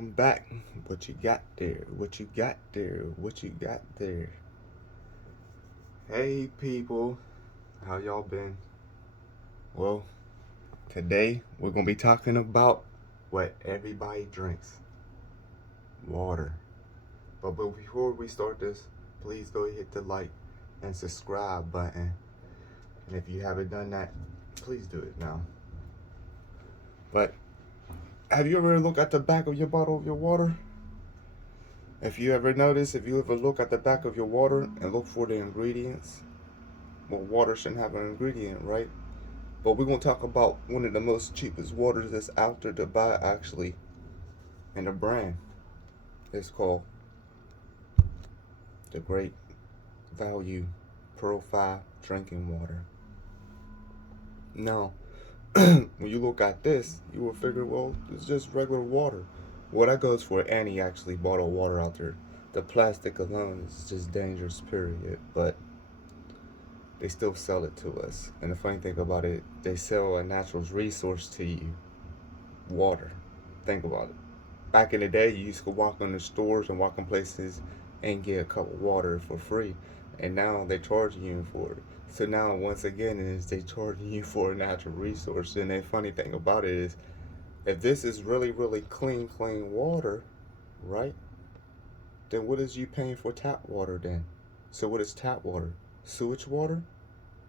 welcome back. What you got there? What you got there? What you got there? Hey people, how y'all been? Well, today we're gonna be talking about what everybody drinks. Water. But before we start this, please go hit the like and subscribe button. And if you haven't done that, please do it now. But have you ever looked at the back of your bottle of your water? If you ever look at the back of your water and look for the ingredients, well, water shouldn't have an ingredient, right? But we're going to talk about one of the most cheapest waters that's out there to buy, actually. And the brand is called the Great Value Purified Drinking Water. Now, when you look at this, you will figure, well, it's just regular water. Well, that goes for any actually bottled water out there. The plastic alone is just dangerous, period. But they still sell it to us. And the funny thing about it, they sell a natural resource to you, water. Think about it. Back in the day, you used to walk in the stores and walk in places and get a cup of water for free. And now they're charging you for it. So now, once again, is they charging you for a natural resource. And the funny thing about it is, if this is really, really clean water, right? Then what is you paying for tap water then? So what is tap water? Sewage water?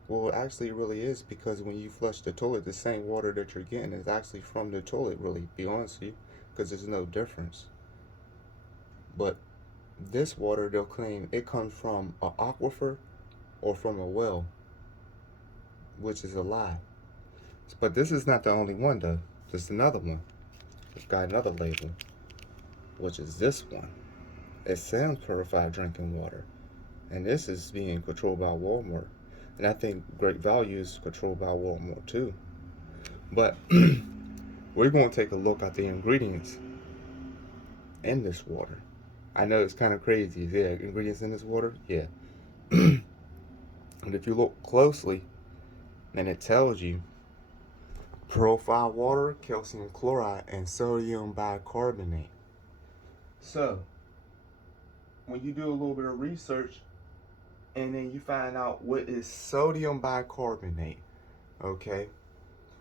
Well, it actually really is, because when you flush the toilet, the same water that you're getting is actually from the toilet, really, be honest with you, because there's no difference. But this water, they'll claim it comes from an aquifer or from a well, which is a lie. But this is not the only one, though. There's another one. It's got another label, which is this one. It says purified drinking water. And this is being controlled by Walmart. And I think Great Value is controlled by Walmart too. But we're going to take a look at the ingredients in this water. I know it's kind of crazy. Yeah, ingredients in this water? Yeah. And if you look closely, then it tells you purified water, calcium chloride, and sodium bicarbonate. So, when you do a little bit of research, and then you find out what is sodium bicarbonate, okay?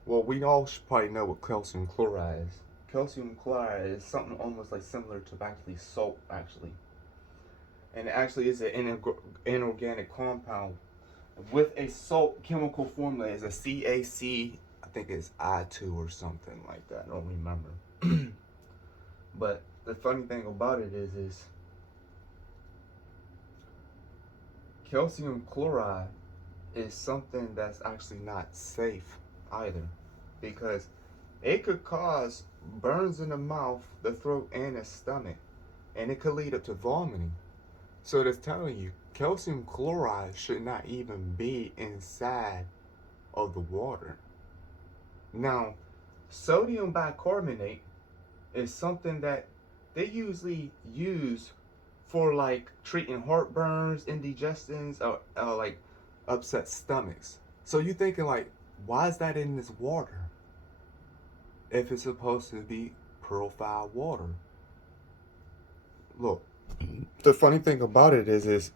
Well, we all should probably know what calcium chloride is. Calcium chloride is something almost like similar to actually salt, actually. And it actually is an inorganic compound with a salt chemical formula is a CaC, I think it's I2 or something like that. I don't remember. But the funny thing about it is calcium chloride is something that's actually not safe either, because it could cause burns in the mouth, the throat, and the stomach, and it could lead up to vomiting. So it's telling you calcium chloride should not even be inside of the water. Now, sodium bicarbonate is something that they usually use for like treating heartburns, indigestions, or like upset stomachs. So you're thinking like, why is that in this water if it's supposed to be purified water? Look, the funny thing about it is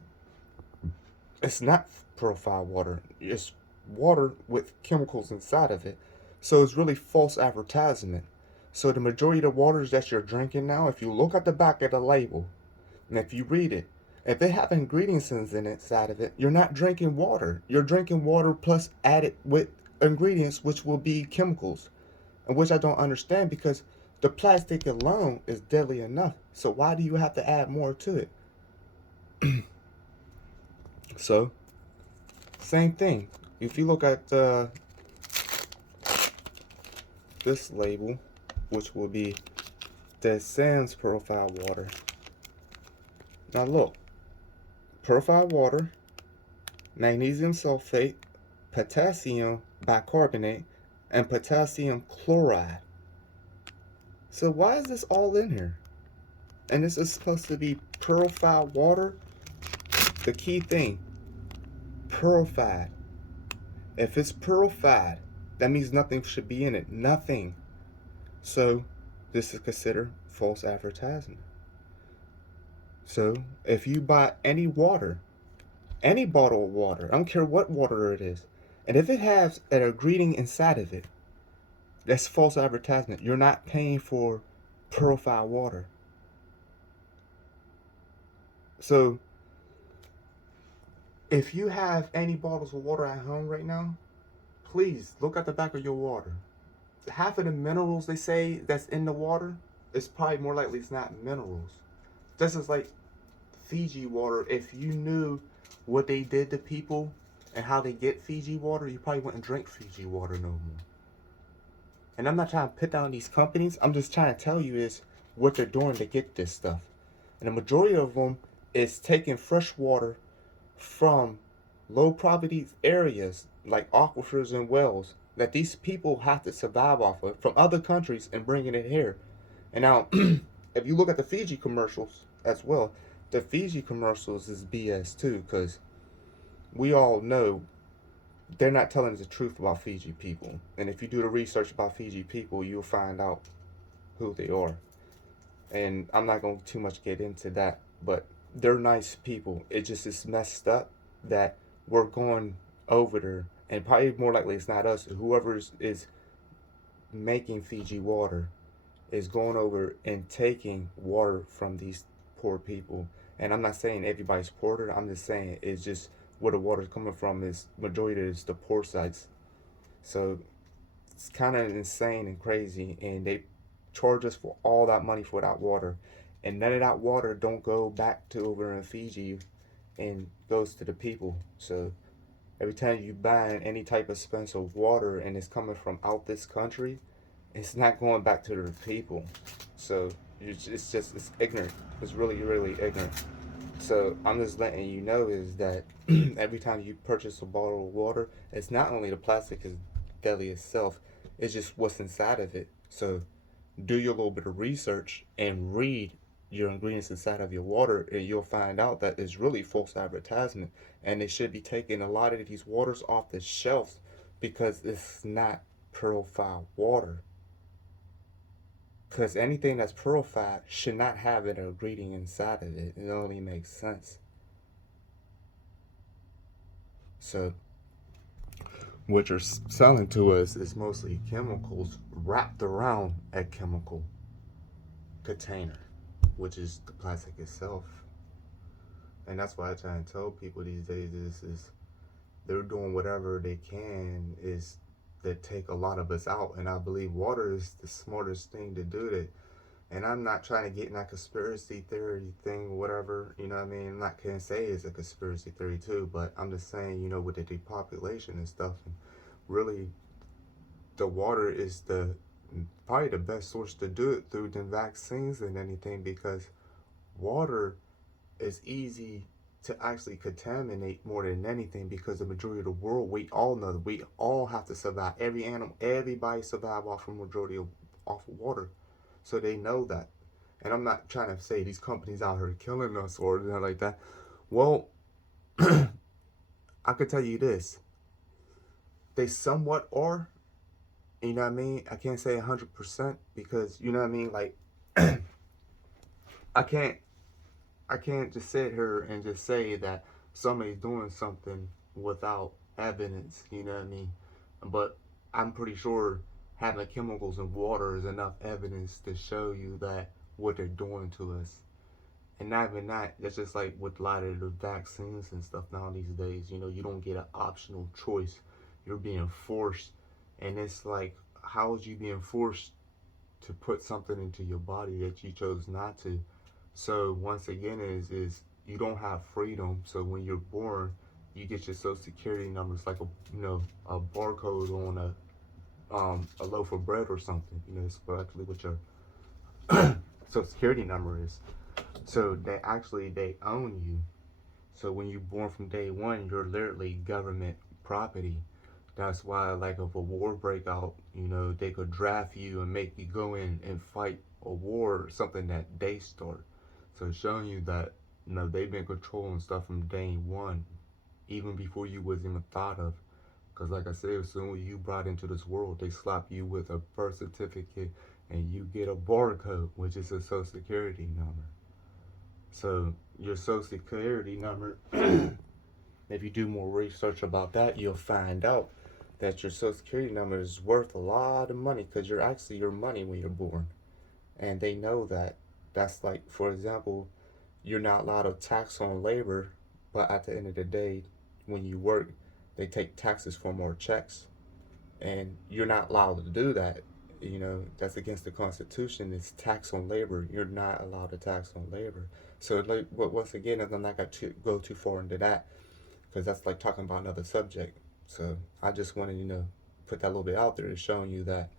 it's not purified water. It's water with chemicals inside of it. So it's really false advertisement. So the majority of the waters that you're drinking now, if you look at the back of the label, and if you read it, if they have ingredients in it inside of it, you're not drinking water. You're drinking water plus added with ingredients, which will be chemicals, and which I don't understand, because the plastic alone is deadly enough. So why do you have to add more to it? So, same thing. If you look at this label, which will be the Sans Purified Water. Now look, purified water, magnesium sulfate, potassium bicarbonate, and potassium chloride. So why is this all in here? And this is supposed to be purified water? The key thing, purified. If it's purified, that means nothing should be in it. Nothing. So this is considered false advertisement. So if you buy any water, any bottle of water, I don't care what water it is, and if it has an ingredient inside of it, that's false advertisement. You're not paying for purified water. So if you have any bottles of water at home right now, please look at the back of your water. Half of the minerals they say that's in the water, it's probably more likely it's not minerals. Just as like Fiji water, if you knew what they did to people and how they get Fiji water, you probably wouldn't drink Fiji water no more. And I'm not trying to put down these companies. I'm just trying to tell you is what they're doing to get this stuff. And the majority of them is taking fresh water from low poverty areas like aquifers and wells that these people have to survive off of from other countries and bringing it here. And now, if you look at the Fiji commercials as well, the Fiji commercials is BS too, because we all know they're not telling us the truth about Fiji people. And if you do the research about Fiji people, you'll find out who they are. And I'm not going to too much get into that, but they're nice people. It just is messed up that we're going over there, and probably more likely it's not us. Whoever is making Fiji water is going over and taking water from these poor people. And I'm not saying everybody's poor. I'm just saying it's just where the water's coming from is majority is the poor sites. So it's kind of insane and crazy, and they charge us for all that money for that water, and none of that water don't go back to over in Fiji and goes to the people. So every time you buy any type of expensive water and it's coming from out this country, it's not going back to the people. So it's just it's ignorant. It's really really ignorant. So I'm just letting you know is that every time you purchase a bottle of water, it's not only the plastic is deadly itself, it's just what's inside of it. So do your little bit of research and read your ingredients inside of your water, and you'll find out that it's really false advertisement, and they should be taking a lot of these waters off the shelves because it's not purified water. Because anything that's purified should not have an ingredient inside of it. It only makes sense. So what you're selling to us is mostly chemicals wrapped around a chemical container, which is the plastic itself. And that's why I try and tell people these days is they're doing whatever they can is that take a lot of us out. And I believe water is the smartest thing to do that. And I'm not trying to get in that conspiracy theory thing, whatever, you know what I mean? I'm not gonna say it's a conspiracy theory too, but I'm just saying, you know, with the depopulation and stuff, and really the water is the probably the best source to do it through than vaccines and anything, because water is easy to actually contaminate more than anything, because the majority of the world, we all know that we all have to survive. Every animal, everybody survive off of majority of off of water. So they know that. And I'm not trying to say these companies out here killing us or anything like that. Well, I could tell you this. They somewhat are, you know what I mean? I can't say 100% because, you know what I mean? Like, I can't I can't just sit here and just say that somebody's doing something without evidence, you know what I mean? But I'm pretty sure having chemicals in water is enough evidence to show you that what they're doing to us. And not even that, that's just like with a lot of the vaccines and stuff now these days, you know, you don't get an optional choice. You're being forced. And it's like, how is you being forced to put something into your body that you chose not to? So once again, is you don't have freedom. So when you're born, you get your social security number. It's like a barcode on a loaf of bread or something. You know, it's actually what your social security number is. So they own you. So when you're born from day one, you're literally government property. That's why, like, if a war break out, you know, they could draft you and make you go in and fight a war or something that they start. So it's showing you that, you know, they've been controlling stuff from day one, even before you was even thought of. Because like I said, as soon as you brought into this world, they slap you with a birth certificate and you get a barcode, which is a social security number. So your social security number, if you do more research about that, you'll find out that your social security number is worth a lot of money because you're actually your money when you're born. And they know that. That's like, for example, you're not allowed to tax on labor, but at the end of the day, when you work, they take taxes for more checks. And you're not allowed to do that. You know, that's against the Constitution. It's tax on labor. You're not allowed to tax on labor. So, like, once again, I'm not going to go too far into that because that's like talking about another subject. So, I just wanted, put that little bit out there and showing you that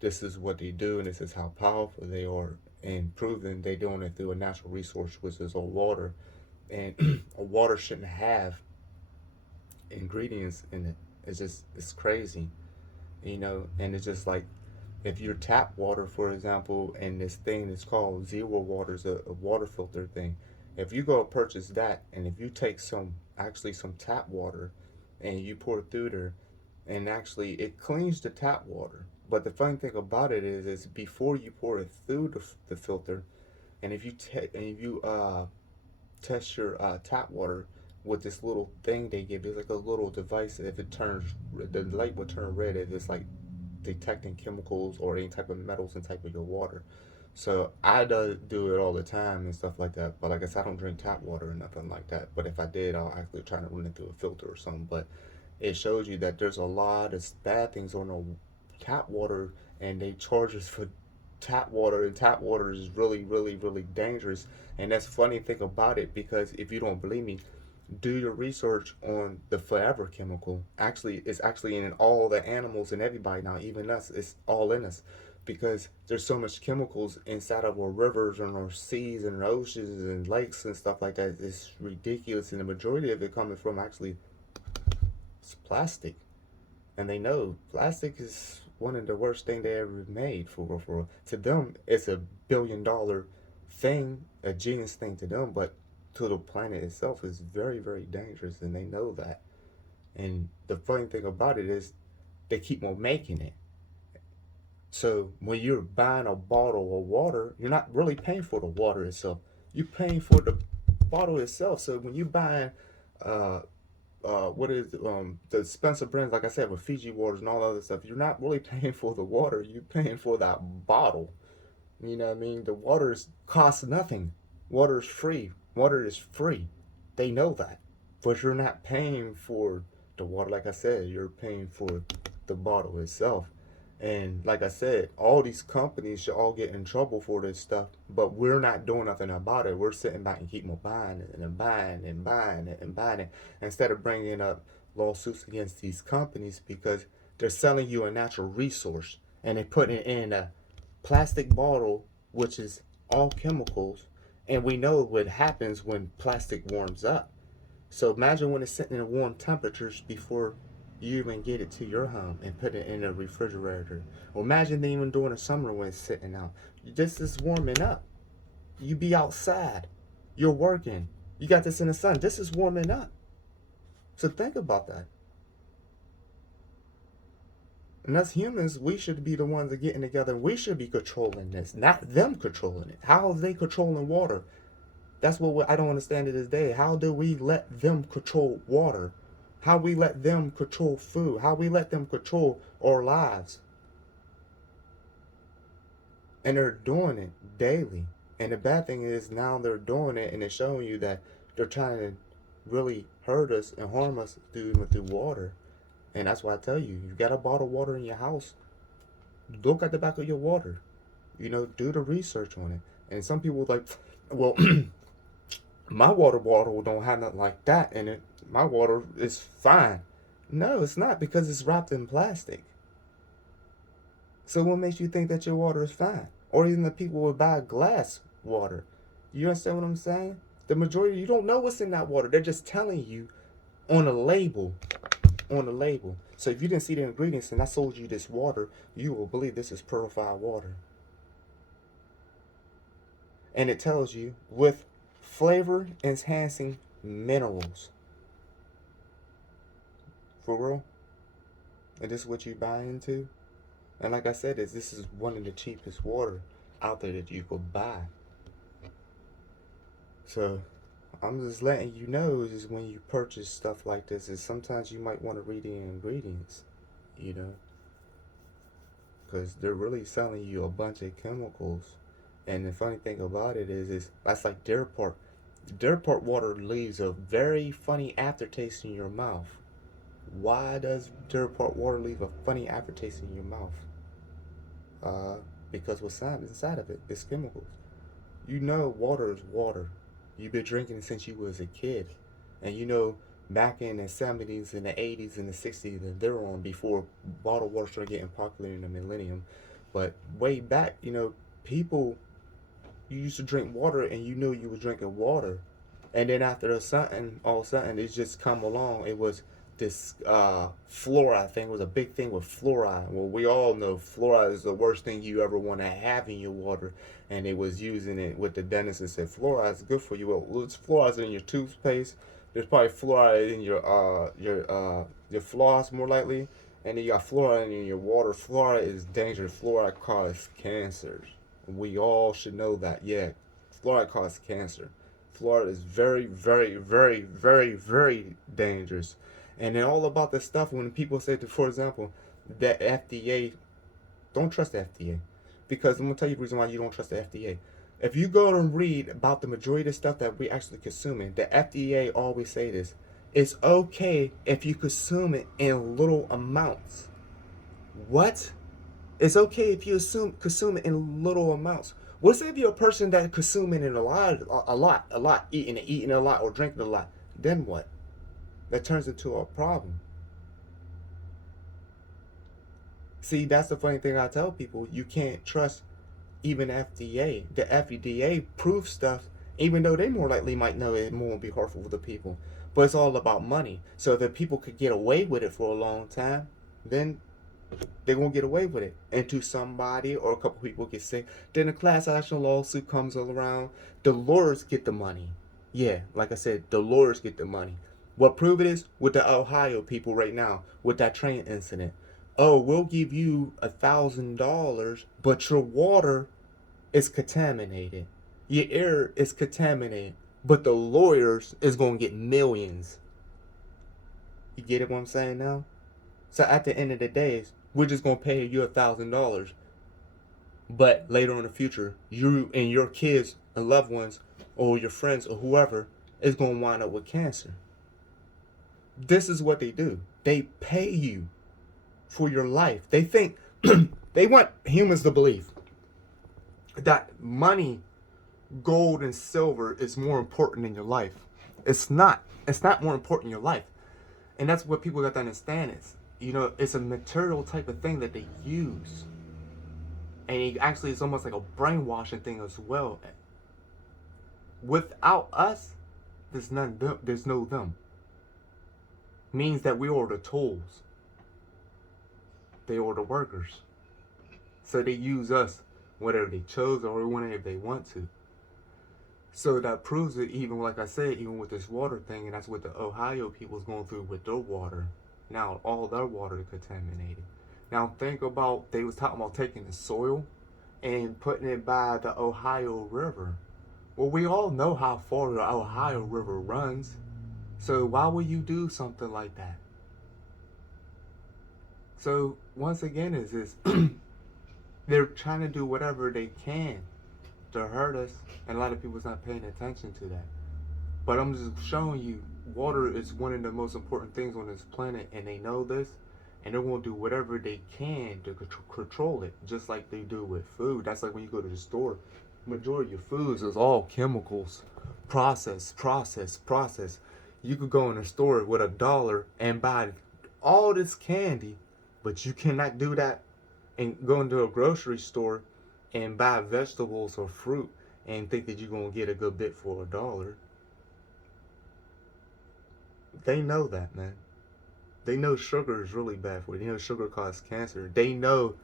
this is what they do and this is how powerful they are, and proving they're doing it through a natural resource, which is a water. And a water shouldn't have ingredients in it. It's crazy, and it's just like if your tap water, for example, and this thing is called zero water, is a water filter thing. If you go purchase that, and if you take some tap water, and you pour it through there, and actually it cleans the tap water. But the funny thing about it is before you pour it through the filter, and if you test your tap water with this little thing they give you, it's like a little device. If it turns, the light will turn red if it's like detecting chemicals or any type of metals in type of your water. So I do it all the time and stuff like that. But like I said, I don't drink tap water or nothing like that. But if I did, I'll actually try to run it through a filter or something. But it shows you that there's a lot of bad things on the tap water, and they charge us for tap water, and tap water is really, really, really dangerous. And that's funny thing about it, because if you don't believe me, do your research on the forever chemical. Actually, it's actually in all the animals and everybody now, even us. It's all in us because there's so much chemicals inside of our rivers and our seas and our oceans and lakes and stuff like that. It's ridiculous, and the majority of it coming from actually it's plastic. And they know plastic is one of the worst thing they ever made. For to them, it's $1 billion thing, a genius thing to them, but to the planet itself is very, very dangerous, and they know that. And the funny thing about it is they keep on making it. So when you're buying a bottle of water, you're not really paying for the water itself. You're paying for the bottle itself. So when you're buying uh, what is the Spencer brands, like I said, with Fiji waters and all other stuff, you're not really paying for the water. You're paying for that bottle. You know what I mean? The water costs nothing. Water is free. Water is free. They know that, but you're not paying for the water. Like I said, you're paying for the bottle itself. And like I said, all these companies should all get in trouble for this stuff, but we're not doing nothing about it. We're sitting back and keep on buying it and buying and buying it and buying it instead of bringing up lawsuits against these companies because they're selling you a natural resource and they put it in a plastic bottle, which is all chemicals. And we know what happens when plastic warms up. So imagine when it's sitting in warm temperatures before you even get it to your home and put it in a refrigerator. Or imagine even during the summer when it's sitting out. This is warming up. You be outside. You're working. You got this in the sun. This is warming up. So think about that. And us humans, we should be the ones that getting together. We should be controlling this, not them controlling it. How are they controlling water? That's what I don't understand to this day. How do we let them control water? How we let them control food? How we let them control our lives? And they're doing it daily. And the bad thing is now they're doing it and it's showing you that they're trying to really hurt us and harm us through water. And that's why I tell you, you got a bottle of water in your house, look at the back of your water. Do the research on it. And some people like, well, my water bottle don't have nothing like that in it. My water is fine. No, it's not because it's wrapped in plastic. So what makes you think that your water is fine? Or even the people would buy glass water. You understand what I'm saying? The majority, you don't know what's in that water. They're just telling you on a label. On a label. So if you didn't see the ingredients and I sold you this water, you will believe this is purified water. And it tells you with flavor enhancing minerals. For real? And this is what you buy into? And like I said, this is one of the cheapest water out there that you could buy. So I'm just letting you know is when you purchase stuff like this is sometimes you might want to read the ingredients, you know, because they're really selling you a bunch of chemicals. And the funny thing about it is that's like Deer Park. Deer Park water leaves a very funny aftertaste in your mouth. Why does Deer Park water leave a funny aftertaste in your mouth? Uh, because what's inside of it is chemicals. You know, water is water. You've been drinking it since you was a kid, and you know back in the '70s and the '80s and the '60s that they were on before bottled water started getting popular in the millennium. But way back, you know, people you used to drink water and you knew you were drinking water, and then after a sudden, all of a sudden, it just come along. It was this fluoride thing. It was a big thing with fluoride. Well, we all know fluoride is the worst thing you ever want to have in your water, and they was using it with the dentist and said fluoride is good for you. Well, it's fluoride in your toothpaste. There's probably fluoride in your floss more likely, and then you got fluoride in your water. Fluoride is dangerous. Fluoride causes cancers. We all should know that. Yeah, fluoride causes cancer. Fluoride is very, very, very, very, very dangerous. And then all about this stuff when people say, to, for example, that FDA, don't trust the FDA. Because I'm going to tell you the reason why you don't trust the FDA. If you go and read about the majority of the stuff that we actually consuming, the FDA always say this. It's okay if you consume it in little amounts. What? It's okay if you consume it in little amounts. What's if you're a person that consuming it a lot, eating a lot, or drinking a lot? Then what? That turns into a problem. See, that's the funny thing I tell people. You can't trust even FDA. The FDA proves stuff, even though they more likely might know it won't be harmful for the people. But it's all about money. So if the people could get away with it for a long time, then they're gonna get away with it. And to somebody or a couple people get sick, then a class action lawsuit comes around. The lawyers get the money. Yeah, like I said, the lawyers get the money. What proof it is with the Ohio people right now with that train incident. Oh, we'll give you $1,000, but your water is contaminated. Your air is contaminated, but the lawyers is gonna get millions. You get it what I'm saying now? So at the end of the day, we're just gonna pay you $1,000, but later in the future, you and your kids and loved ones, or your friends or whoever, is gonna wind up with cancer. This is what they do. They pay you for your life. They think they want humans to believe that money, gold, and silver is more important in your life. It's not. It's not more important in your life. And that's what people got to understand is, you know, it's a material type of thing that they use. And it actually is almost like a brainwashing thing as well. Without us, there's none. There's no them. Means that we are the tools. They are the workers. So they use us whatever they chose or whenever they want to. So that proves it, even like I said, even with this water thing, and that's what the Ohio people's going through with their water. Now all their water is contaminated. Now think about, they was talking about taking the soil and putting it by the Ohio River. Well, we all know how far the Ohio River runs. So why would you do something like that? So once again, is this they're trying to do whatever they can to hurt us, and a lot of people's not paying attention to that. But I'm just showing you, water is one of the most important things on this planet, and they know this, and they're going to do whatever they can to control it, just like they do with food. That's like when you go to the store, majority of foods is all chemicals, process. You could go in a store with $1 and buy all this candy, but you cannot do that and go into a grocery store and buy vegetables or fruit and think that you're going to get a good bit for $1. They know that, man. They know sugar is really bad for you. They know sugar causes cancer. They know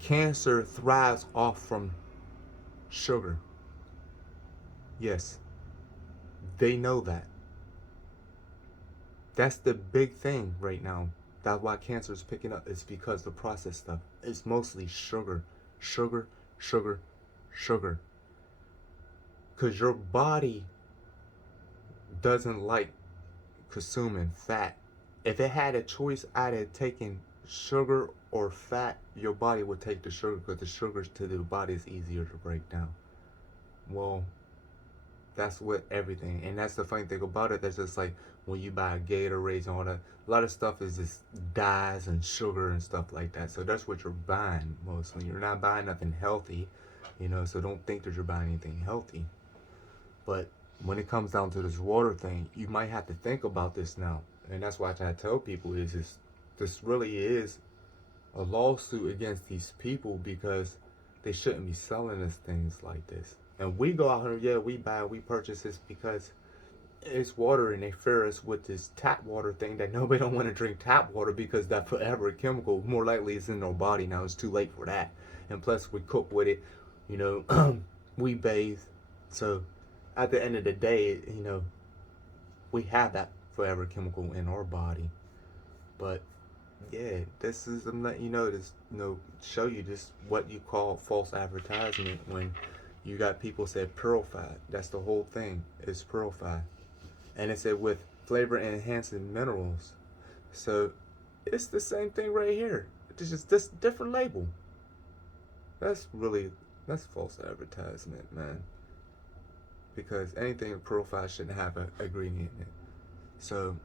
cancer thrives off from sugar. Yes, they know that. That's the big thing right now. That's why cancer is picking up. It's because the processed stuff. It's mostly sugar, sugar, sugar, sugar. Because your body doesn't like consuming fat. If it had a choice out of taking sugar or fat, your body would take the sugar because the sugar to the body is easier to break down. Well, that's what everything, and that's the funny thing about it. That's just like when you buy Gatorade and all that. A lot of stuff is just dyes and sugar and stuff like that. So that's what you're buying mostly. You're not buying nothing healthy, you know. So don't think that you're buying anything healthy. But when it comes down to this water thing, you might have to think about this now, and that's why I try to tell people is this really is a lawsuit against these people because they shouldn't be selling us things like this. And we go out here, yeah, we purchase this because it's water, and they fear us with this tap water thing that nobody don't want to drink tap water because that forever chemical more likely is in our body now. It's too late for that. And plus we cook with it, you know, we bathe. So at the end of the day, you know, we have that forever chemical in our body. But yeah, this is, I'm letting you know this, you know, show you this what you call false advertisement when you got people said purified. That's the whole thing. It's purified. And it said with flavor enhancing minerals. So it's the same thing right here. It's just this different label. That's false advertisement, man. Because anything purified shouldn't have an ingredient in it. So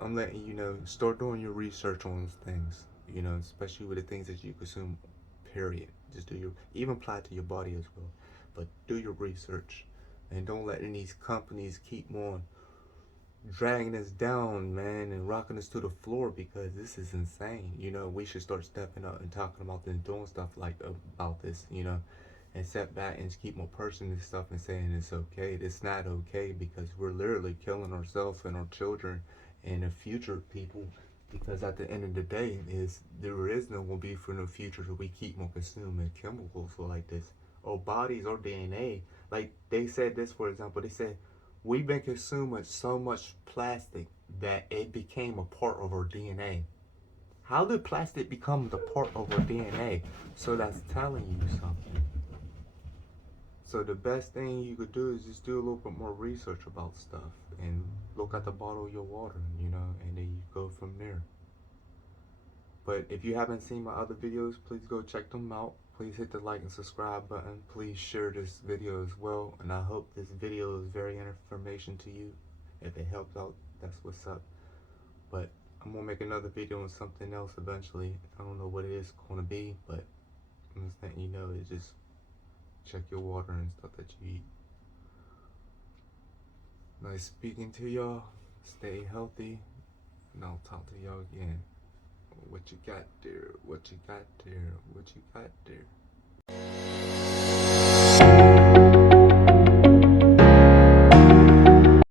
I'm letting you know, start doing your research on those things, you know, especially with the things that you consume, period. Just do your, even apply it to your body as well. But do your research and don't let these companies keep on dragging us down, man, and rocking us to the floor because this is insane. You know, we should start stepping up and talking about this, doing stuff like about this, you know, and step back and just keep more pushing this stuff and saying it's okay. It's not okay because we're literally killing ourselves and our children and the future people. Because at the end of the day, is there is no will be for no future if we keep on consuming chemicals like this. Our bodies, our DNA, like they said this, for example, they said we've been consuming so much plastic that it became a part of our DNA. How did plastic become the part of our DNA? So that's telling you something. So the best thing you could do is just do a little bit more research about stuff and look at the bottle of your water, you know, and then you go from there. But if you haven't seen my other videos, please go check them out. Please hit the like and subscribe button. Please share this video as well. And I hope this video is very information to you. If it helps out, that's what's up. But I'm going to make another video on something else eventually. I don't know what it is going to be, but I'm just letting you know, it's just check your water and stuff that you eat. Nice speaking to y'all. Stay healthy. And I'll talk to y'all again. What you got there? What you got there? What you got there?